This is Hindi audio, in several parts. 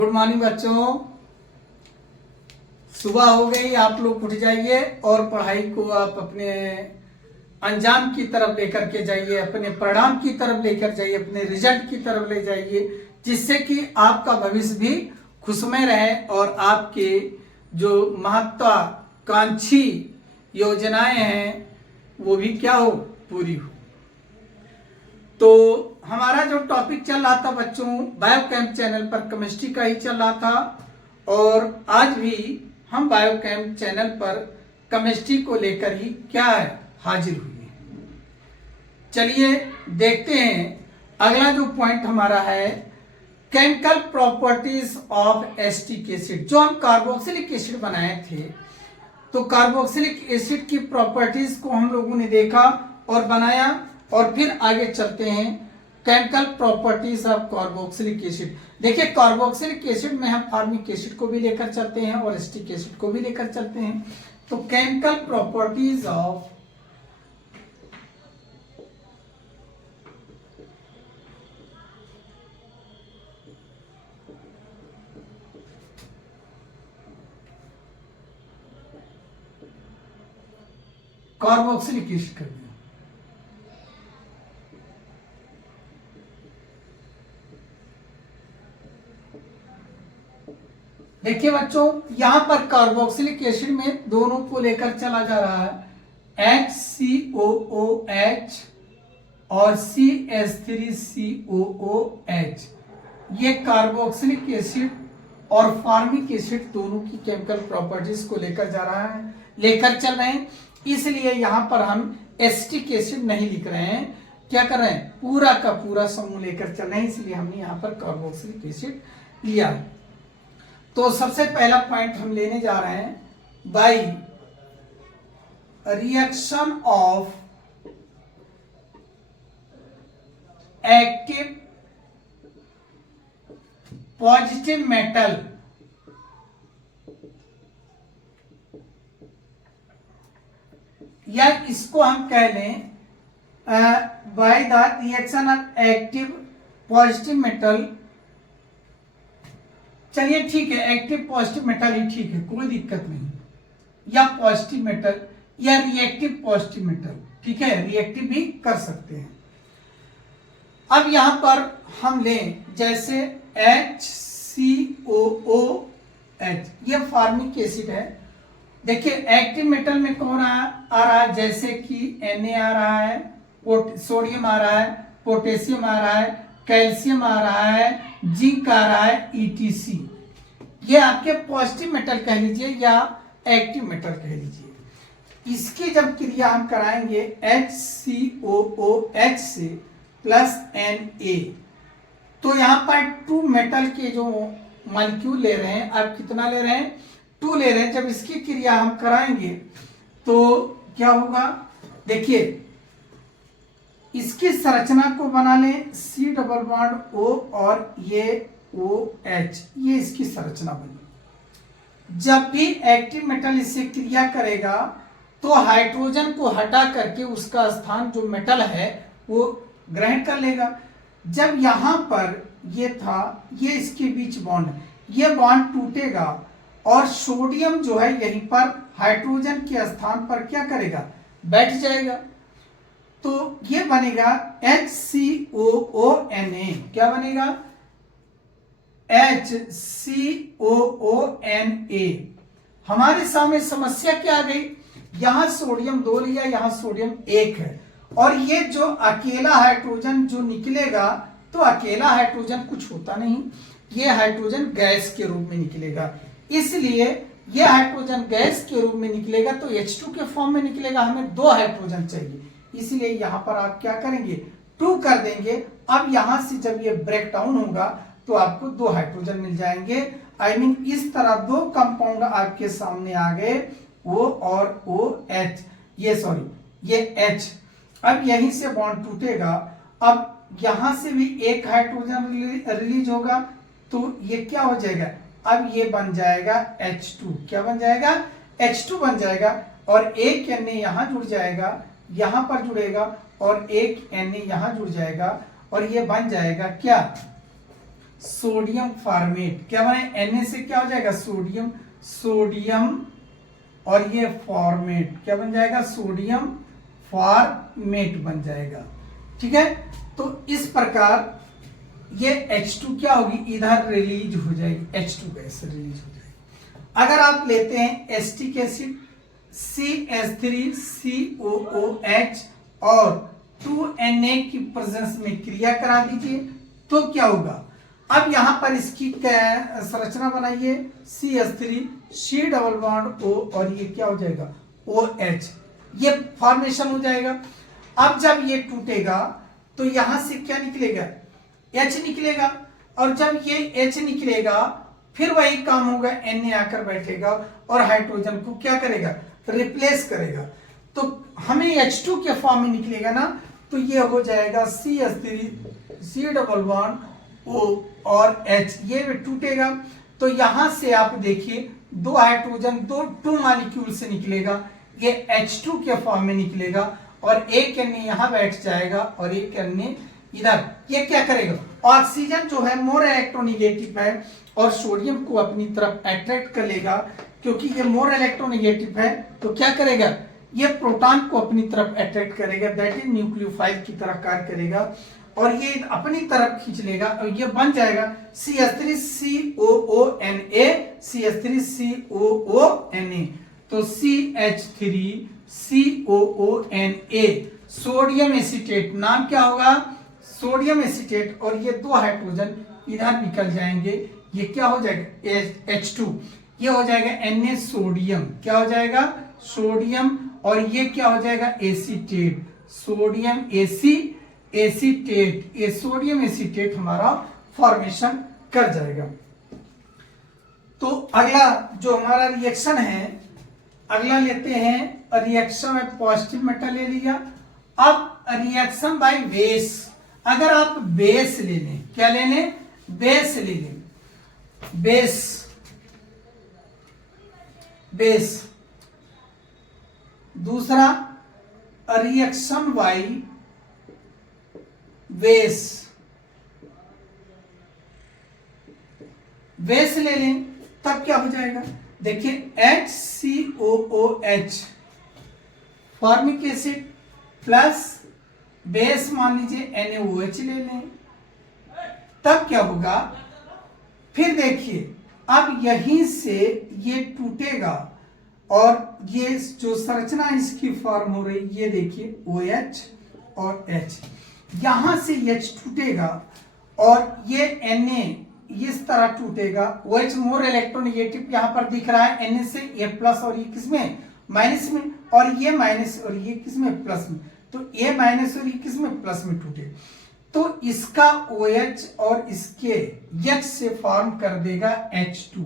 गुड मॉर्निंग बच्चों। सुबह हो गई, आप लोग उठ जाइए और पढ़ाई को आप अपने अंजाम की तरफ लेकर के जाइए, अपने परिणाम की तरफ लेकर जाइए, अपने रिजल्ट की तरफ ले जाइए, जिससे कि आपका भविष्य भी खुशमय रहे और आपके जो महत्वाकांक्षी योजनाएं हैं वो भी क्या हो, पूरी हो। तो हमारा जो टॉपिक चल रहा था बच्चों, बायोकेम चैनल पर केमिस्ट्री का ही चल रहा था और आज भी हम बायोकेम चैनल पर केमिस्ट्री को लेकर ही क्या है, हाजिर हुए। चलिए देखते हैं अगला जो पॉइंट हमारा है, chemical properties of acetic acid. जो हम कार्बोक्सिलिक एसिड बनाए थे, तो कार्बोक्सिलिक एसिड की प्रॉपर्टीज को हम लोगों ने देखा और बनाया, और फिर आगे चलते हैं chemical properties of carboxylic acid. देखिए कार्बोक्सिलिक एसिड में हम फॉर्मिक एसिड को भी लेकर चलते हैं और एसिटिक एसिड को भी लेकर चलते हैं। तो chemical properties of carboxylic acid कर दिया। देखिए बच्चों, यहां पर कार्बोक्सिलिक एसिड में दोनों को लेकर चला जा रहा है, HCOOH और CH3COOH। ये कार्बोक्सिलिक एसिड और फॉर्मिक एसिड दोनों की केमिकल प्रॉपर्टीज को लेकर जा रहा है, लेकर चल रहे हैं। इसलिए यहां पर हम एसिटिक एसिड नहीं लिख रहे हैं, क्या कर रहे हैं, पूरा का पूरा समूह लेकर चल रहे हैं, इसलिए हमने यहां पर कार्बोक्सिलिक एसिड लिया। तो सबसे पहला पॉइंट हम लेने जा रहे हैं, by reaction of active positive metal या इसको हम कह लें by the reaction of active positive metal. चलिए ठीक है, एक्टिव पॉजिटिव मेटल ही ठीक है, कोई दिक्कत नहीं, या पॉजिटिव मेटल या रिएक्टिव पॉजिटिव मेटल, ठीक है, रिएक्टिव भी कर सकते हैं। अब यहां पर हम लें जैसे HCOOH, ये फॉर्मिक एसिड है। देखिए एक्टिव मेटल में कौन आ रहा है, जैसे कि Na आ रहा है, सोडियम आ रहा है, पोटेशियम आ रहा है, कैल्शियम आ रहा है, जिंक आ रहा है, ETC। ये आपके पॉजिटिव मेटल कह लीजिए या एक्टिव मेटल कह लीजिए। इसकी जब क्रिया हम कराएंगे HCOOH से प्लस Na, तो यहां पर 2 मेटल के जो मॉलिक्यूल ले रहे हैं, आप कितना ले रहे हैं, 2 ले रहे हैं। जब इसकी क्रिया हम कराएंगे तो क्या होगा, देखिए इसकी संरचना को बना लें, C डबल बॉन्ड O और ये OH, ये इसकी संरचना बनी। जब भी एक्टिव मेटल इससे क्रिया करेगा तो हाइड्रोजन को हटा करके उसका स्थान जो मेटल है वो ग्रहण कर लेगा। जब यहां पर ये था, ये इसके बीच बॉन्ड, ये बॉन्ड टूटेगा और सोडियम जो है यहीं पर हाइड्रोजन के स्थान पर क्या करेगा, बैठ जाएगा। तो ये बनेगा HCOONA। क्या बनेगा, HCOONA। हमारे सामने समस्या क्या आ गई, यहां सोडियम 2 लिया, यहां सोडियम 1 है, और ये जो अकेला हाइड्रोजन जो निकलेगा, तो अकेला हाइड्रोजन कुछ होता नहीं, ये हाइड्रोजन गैस के रूप में निकलेगा। इसलिए ये हाइड्रोजन गैस के रूप में निकलेगा तो H2 के फॉर्म में निकलेगा, हमें 2 हाइड्रोजन चाहिए, इसलिए यहां पर आप क्या करेंगे, 2 कर देंगे। अब यहां से जब ये ब्रेक डाउन होगा तो आपको 2 हाइड्रोजन मिल जाएंगे। आई मीन इस तरह 2 कंपाउंड आपके सामने आ गए, O और OH, ये सॉरी ये H। अब यहीं से बॉन्ड टूटेगा, अब यहां से भी 1 हाइड्रोजन रिलीज होगा, तो ये क्या हो जाएगा, अब ये बन जाएगा H2। क्या बन जाएगा, H2 बन जाएगा, और एक Na यहां जुड़ जाएगा, यहां पर जुड़ेगा, और एक Na यहां जुड़ जाएगा, और ये बन जाएगा क्या, सोडियम फॉर्मेट। क्या बने, Na से क्या हो जाएगा सोडियम, सोडियम और ये फॉर्मेट क्या बन जाएगा, सोडियम फॉर्मेट बन जाएगा। ठीक है, तो इस प्रकार ये H2 क्या होगी, इधर रिलीज हो जाएगी, H2 गैस रिलीज हो जाएगी। अगर आप लेते हैं एसिटिक एसिड CH3COOH और 2Na की प्रेजेंस में क्रिया करा दीजिए तो क्या होगा। अब यहां पर इसकी संरचना बनाइए, CH3 डबल बॉन्ड O और ये क्या हो जाएगा OH, ये फॉर्मेशन हो जाएगा। अब जब ये टूटेगा तो यहां से क्या निकलेगा, H निकलेगा, और जब ये H निकलेगा फिर वही काम होगा, Na आकर बैठेगा और हाइड्रोजन को क्या करेगा, रिप्लेस करेगा। तो हमें H2 के फॉर्म में निकलेगा ना, तो ये हो जाएगा CH3 डबल बॉन्ड O और H, ये टूटेगा तो यहां से आप देखिए दो हाइड्रोजन टू मॉलिक्यूल से निकलेगा, ये H2 के फॉर्म में निकलेगा और एक Na यहां बैठ जाएगा और एक Na इधर। ये क्या करेगा, ऑक्सीजन जो है मोर इलेक्ट्रोनेगेटिव है और सोडियम को अपनी तरफ अट्रैक्ट कर लेगा, क्योंकि ये मोर इलेक्ट्रोनेगेटिव है तो क्या करेगा, ये प्रोटॉन को अपनी तरफ अट्रैक्ट करेगा, दैट इज न्यूक्लियोफाइल की तरह कार्य करेगा और ये अपनी तरफ खींच लेगा और ये बन जाएगा CH3COONA, CH3COONA, तो CH3COONA सोडियम एसीटेट, नाम क्या होगा सोडियम एसीटेट, और ये दो हाइड्रोजन इधर निकल जाएंगे, ये क्या हो जाएगा H2, ये हो जाएगा Na सोडियम, क्या हो जाएगा सोडियम, और ये क्या हो जाएगा एसीटेट, सोडियम एसीटेट, ये सोडियम एसीटेट हमारा फॉर्मेशन कर जाएगा। तो अगला जो हमारा रिएक्शन है, अगला लेते हैं रिएक्शन में पॉजिटिव मेटल ले लिया। अब रिएक्शन बाय बेस, अगर आप बेस ले लें, क्या ले लें, बेस ले लें, बेस। दूसरा रिएक्शन बाय बेस ले लें, तब क्या हो जाएगा, देखिए HCOOH formic acid plus base मान लीजिए NaOH ले लें, तब क्या होगा, फिर देखिए अब यहीं से ये टूटेगा और ये जो संरचना इसकी फॉर्म हो रही, ये देखिए OH और H, यहां से H टूटेगा और ये Na इस तरह टूटेगा, OH मोर इलेक्ट्रोनेगेटिव यहां पर दिख रहा है, Na से ये प्लस और ये किसमें माइनस में, और ये माइनस और ये किसमें प्लस में, तो ये माइनस और ये किसमें प्लस में टूटे, तो इसका OH और इसके H से फॉर्म कर देगा H2,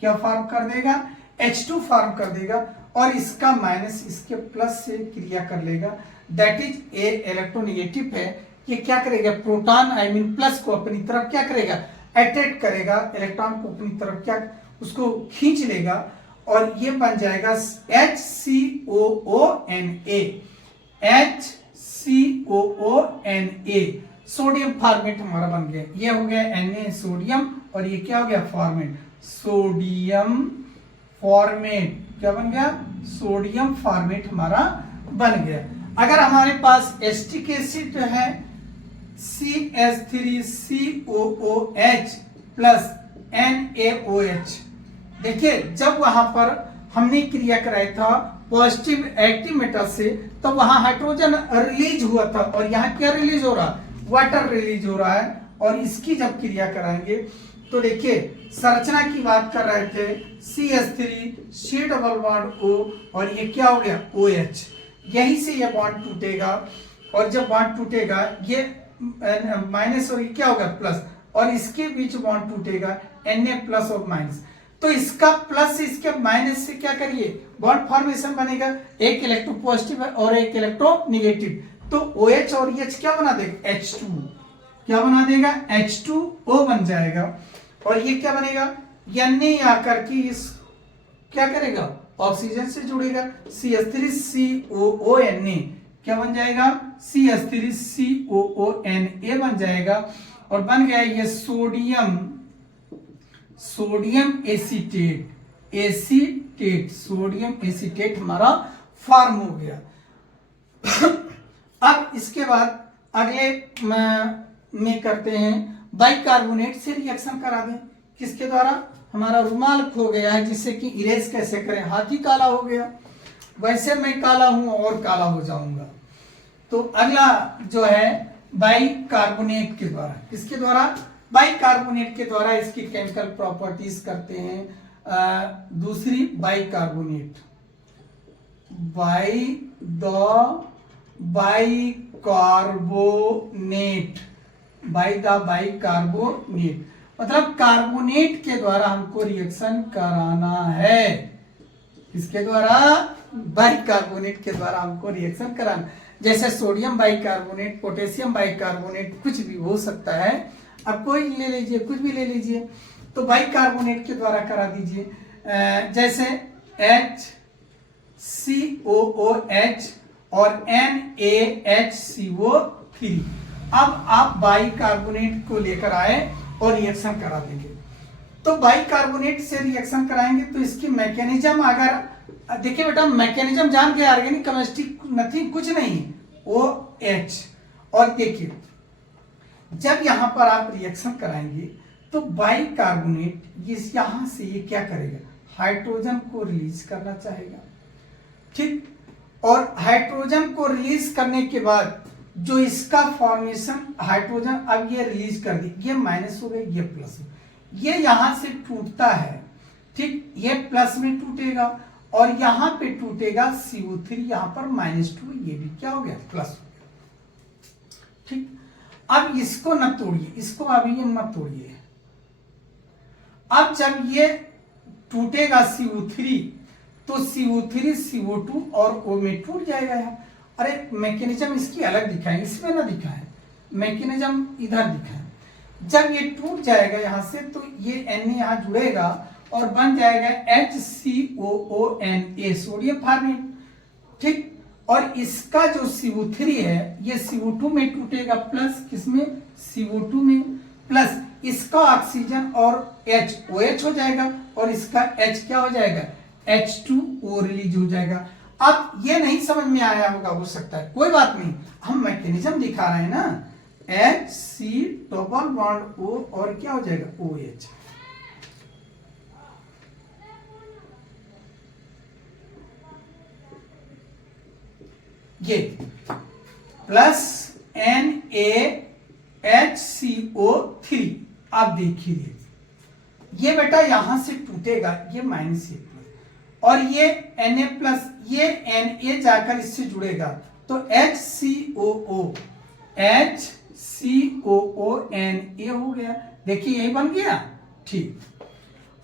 क्या फॉर्म कर देगा H2 फॉर्म कर देगा, और इसका माइनस इसके प्लस से क्रिया कर लेगा, दैट इज ए इलेक्ट्रोनेगेटिव है, ये क्या करेगा प्रोटॉन आई मीन प्लस को अपनी तरफ क्या करेगा अट्रैक्ट करेगा, इलेक्ट्रॉन को अपनी तरफ क्या उसको खींच लेगा और ये बन जाएगा HCOONA, सोडियम फॉर्मेट हमारा बन गया, ये हो गया Na सोडियम और ये क्या हो गया फॉर्मेट, सोडियम फॉर्मेट, क्या बन गया सोडियम फॉर्मेट हमारा बन गया। अगर हमारे पास एसिटिक एसिड है CH3COOH प्लस NaOH, देखिए जब वहां पर हमने क्रिया कराया था पॉजिटिव एक्टिव मेटल से, तो वहां हाइड्रोजन रिलीज हुआ था और यहाँ क्या रिलीज हो रहा, वाटर रिलीज हो रहा है, और इसकी जब क्रिया कराएंगे तो देखिए संरचना की बात कर रहे थे CH3 डबल बॉन्ड O और ये क्या हो गया OH, यहीं से ये बॉन्ड टूटेगा और जब बॉन्ड टूटेगा ये माइनस और ये क्या होगा प्लस, और इसके बीच बॉन्ड टूटेगा Na प्लस और माइनस, तो इसका प्लस इसके माइनस से क्या करिए बॉन्ड फॉर्मेशन बनेगा, एक इलेक्ट्रो पॉजिटिव है और एक इलेक्ट्रो निगेटिव, तो OH और H क्या बना देगा H2, क्या बना देगा H2O बन जाएगा, और ये क्या बनेगा Na आकर के इस क्या करेगा ऑक्सीजन से जुड़ेगा CH3COONA, क्या बन जाएगा CH3COONA बन जाएगा, और बन गया ये सोडियम एसीटेट सोडियम एसीटेट हमारा फॉर्म हो गया। अब इसके बाद अगले में करते हैं बाइकार्बोनेट से रिएक्शन करा दें। किसके द्वारा? हमारा रुमाल खो गया है, जिससे कि इरेज कैसे करें? हाथी काला हो गया, वैसे मैं काला हूं और काला हो जाऊंगा। तो अगला जो है बाइकार्बोनेट के द्वारा, किसके द्वारा? बाइकार्बोनेट के द्वारा इसकी केमिकल प्रॉपर्टीज करते हैं। दूसरी बाइकार्बोनेट बाइकार्बोनेट मतलब कार्बोनेट के द्वारा हमको रिएक्शन कराना है। किसके द्वारा? बाइकार्बोनेट के द्वारा हमको रिएक्शन कराना। जैसे सोडियम बाइकार्बोनेट, पोटेशियम बाइकार्बोनेट, कुछ भी हो सकता है, आप कोई ले लीजिए, कुछ भी ले लीजिए, तो बाइकार्बोनेट के द्वारा करा दीजिए। जैसे HCOOH और NaHCO3। अब आप बाइकार्बोनेट को लेकर आए और रिएक्शन करा देंगे। तो बाइकार्बोनेट से रिएक्शन कराएंगे तो इसकी मैकेनिज्म, अगर देखिए बेटा, मैकेनिज्म जान के, ऑर्गेनिक केमिस्ट्री नथिंग, कुछ नहीं, OH। और देखिए जब यहां पर आप रिएक्शन कराएंगे तो बाइकार्बोनेट यहां से ये क्या करेगा? हाइड्रोजन को रिलीज करना चाहेगा, ठीक। और हाइड्रोजन को रिलीज करने के बाद जो इसका फॉर्मेशन, हाइड्रोजन अब ये रिलीज कर दी, ये माइनस हो गया, ये प्लस हो, ये यहां से टूटता है, ठीक, ये प्लस में टूटेगा और यहां पे टूटेगा CO3, यहां पर -2, ये भी क्या हो गया? प्लस हो गया, ठीक। अब इसको न तोड़िए, इसको अभी ये मत तोड़िए। अब जब ये टूटेगा CO3, तो CO3 CO2 और O में टूट जाएगा यहाँ। अरे मैकेनिज्म इसकी अलग दिखाएं, इसमें ना दिखाएं, मैकेनिज्म इधर दिखाएं। जब ये टूट जाएगा यहां से तो ये Na यहां जुड़ेगा और बन जाएगा HCOONA, सोडियम फॉर्मेट, ठीक। और इसका जो CO3 है ये CO2 में टूटेगा, प्लस किसमें? CO2 में, प्लस इसका ऑक्सीजन और H OH हो जाएगा और इसका H क्या हो जाएगा? H2O रिलीज हो जाएगा। अब ये नहीं समझ में आया होगा, हो सकता है, कोई बात नहीं, हम मैकेनिज्म दिखा रहे हैं ना। HC डबल बॉन्ड O और क्या हो जाएगा? OH। ये प्लस NaHCO3। आप देखिए ये बेटा यहां से टूटेगा, ये -A प्लस, और ये Na प्लस, ये Na जाकर इससे जुड़ेगा तो HCOONA हो गया। देखिए यही बन गया, ठीक।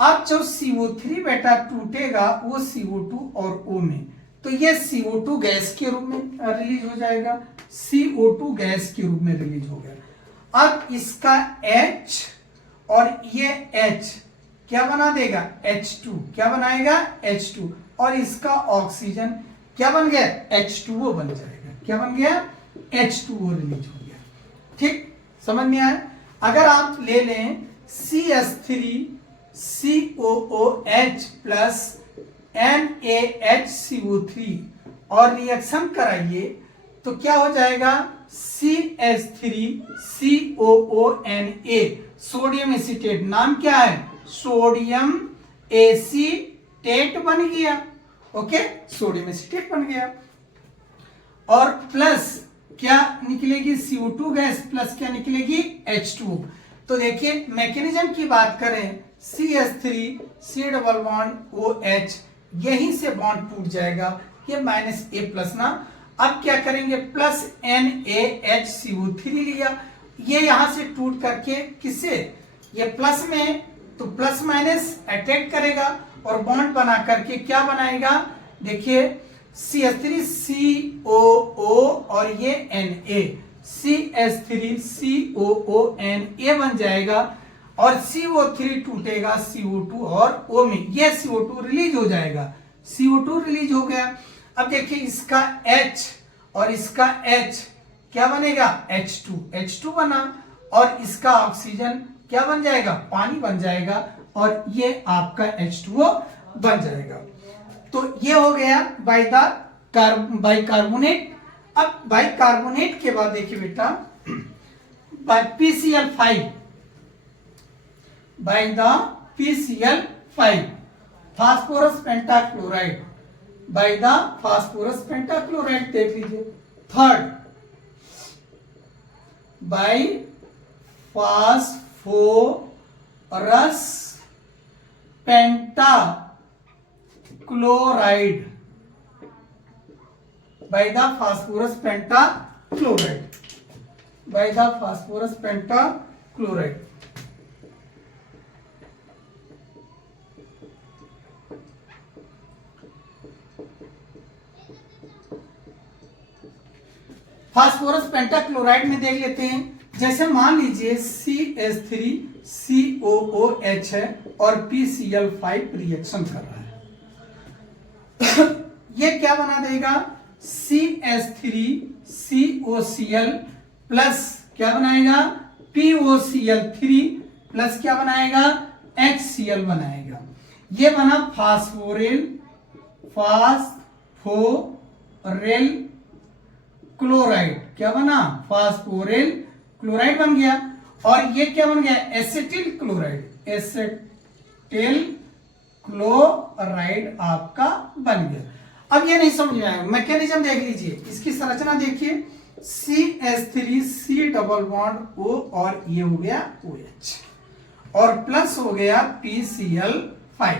अब जो CO3 बेटा टूटेगा वो CO2 और O में, तो ये CO2 गैस के रूप में रिलीज हो जाएगा, CO2 गैस के रूप में रिलीज हो गया। अब इसका H और ये H क्या बना देगा? H2, क्या बनाएगा? H2, और इसका ऑक्सीजन क्या बन गया? H2O बन जाएगा। क्या बन गया? H2O रिलीज हो गया, ठीक, समझ में आया? अगर आप ले लें CH3COOH प्लस NaHCO3 और रिएक्शन कराइए तो क्या हो जाएगा? CH3COONA, सोडियम एसीटेट, नाम क्या है? सोडियम एसीटेट बन गया, ओके, सोडियम एसीटेट बन गया। और प्लस क्या निकलेगी? CO2 गैस, प्लस क्या निकलेगी? H2O। तो देखिए मैकेनिज्म की बात करें, CH3 डबल बॉन्ड OH, यहीं से बॉन्ड टूट जाएगा, ये -A प्लस ना। अब क्या करेंगे? प्लस NaHCO3 लिया, ये यहां से टूट करके किससे? ये प्लस में, तो प्लस माइनस अट्रैक्ट करेगा और बॉन्ड बना करके क्या बनाएगा? देखिए CH3COO और ये Na, CH3COONA बन जाएगा और CO3 टूटेगा CO2 और O में, ये CO2 रिलीज हो जाएगा, CO2 रिलीज हो गया। अब देखिए इसका H और इसका H क्या बनेगा? H2 बना, और इसका ऑक्सीजन क्या बन जाएगा, पानी बन जाएगा, और ये आपका H2O बन जाएगा। तो ये हो गया बाइकार्बोनेट। अब बाइकार्बोनेट के बाद देखिए बेटा, PCl5, by the PCl5 phosphorus pentachloride, by the phosphorus pentachloride देख लीजिए। Third, by phosphorus pentachloride, by the phosphorus pentachloride, by the phosphorus pentachloride. Phosphorus pentachloride में देख लेते हैं, जैसे मान लीजिए CH3COOH है और PCl5 रिएक्शन कर रहा है, ये क्या बना देगा, CH3COCl प्लस क्या बनाएगा, POCl3 प्लस क्या बनाएगा, HCl बनाएगा। ये बना फास्फोरेल क्लोराइड, क्या बना, फास्फोरेल क्लोराइड बन गया। और ये क्या बन गया, एसिटिल क्लोराइड, एसिटिल क्लोराइड आपका बन गया। अब ये नहीं समझ में आएगा, मैकेनिज्म देख लीजिए, इसकी संरचना देखिए, CH3C डबल बॉन्ड O और ये हो गया OH और प्लस हो गया PCl5।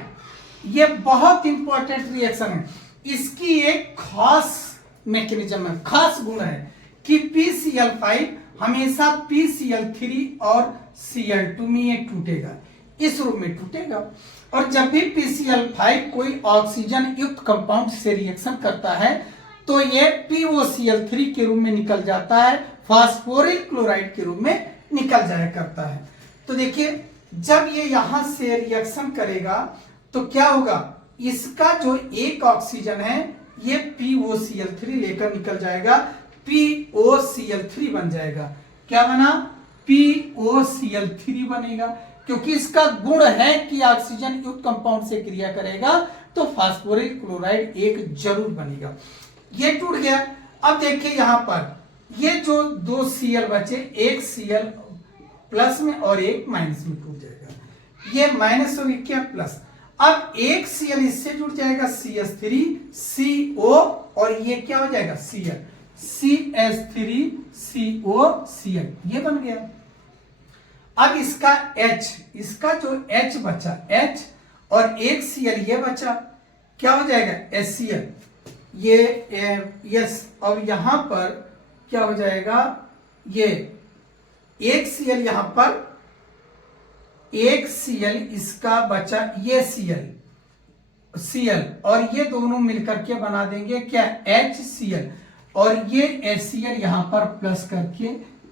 ये बहुत इंपॉर्टेंट रिएक्शन है। इसकी एक खास मैकेनिज्म है, खास गुण है कि PCl5 हमेशा PCl3 और Cl2 में ये टूटेगा, इस रूप में टूटेगा। और जब भी PCl5 कोई ऑक्सीजन युक्त कंपाउंड से रिएक्शन करता है तो ये POCl3 के रूप में निकल जाता है, फास्फोरिल क्लोराइड के रूप में निकल जाया करता है। तो देखिए, जब ये यहां से रिएक्शन करेगा तो क्या होगा, इसका जो एक ऑक्सीजन है ये POCl3 लेकर निकल जाएगा, POCl3 बन जाएगा। क्या बना, POCl3 बनेगा, क्योंकि इसका गुण है कि ऑक्सीजन युक्त कंपाउंड से क्रिया करेगा तो फास्फोरिल क्लोराइड एक जरूर बनेगा। ये टूट गया। अब देखिए यहां पर ये जो दो Cl बचे, एक Cl प्लस में और एक माइनस में टूट जाएगा, ये माइनस हो गया क्या, प्लस। अब एक Cl इससे जुड़ जाएगा, CH3CO, और ये क्या हो जाएगा, Cl, CH3COCl, ये बन गया। अब इसका H, इसका जो H बचा, H और एक Cl ये बचा, क्या हो जाएगा, HCl, ये यस। और यहां पर क्या हो जाएगा, ये एक Cl यहां पर, एक Cl इसका बचा, ये Cl और ये दोनों मिलकर के बना देंगे क्या, HCl, और ये HCl यहां पर प्लस करके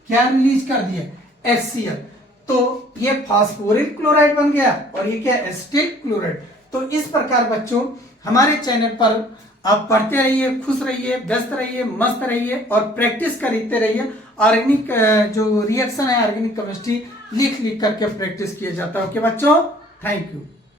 क्या रिलीज कर दिया, HCl। तो ये फास्फोरिल क्लोराइड बन गया और ये क्या, एसिटिल क्लोराइड। तो इस प्रकार बच्चों हमारे चैनल पर आप पढ़ते रहिए, खुश रहिए, व्यस्त रहिए, मस्त रहिए और प्रैक्टिस करते रहिए। ऑर्गेनिक जो रिएक्शन है, ऑर्गेनिक केमिस्ट्री लिख लिख करके प्रैक्टिस किया जाता है। ओके बच्चों, थैंक यू।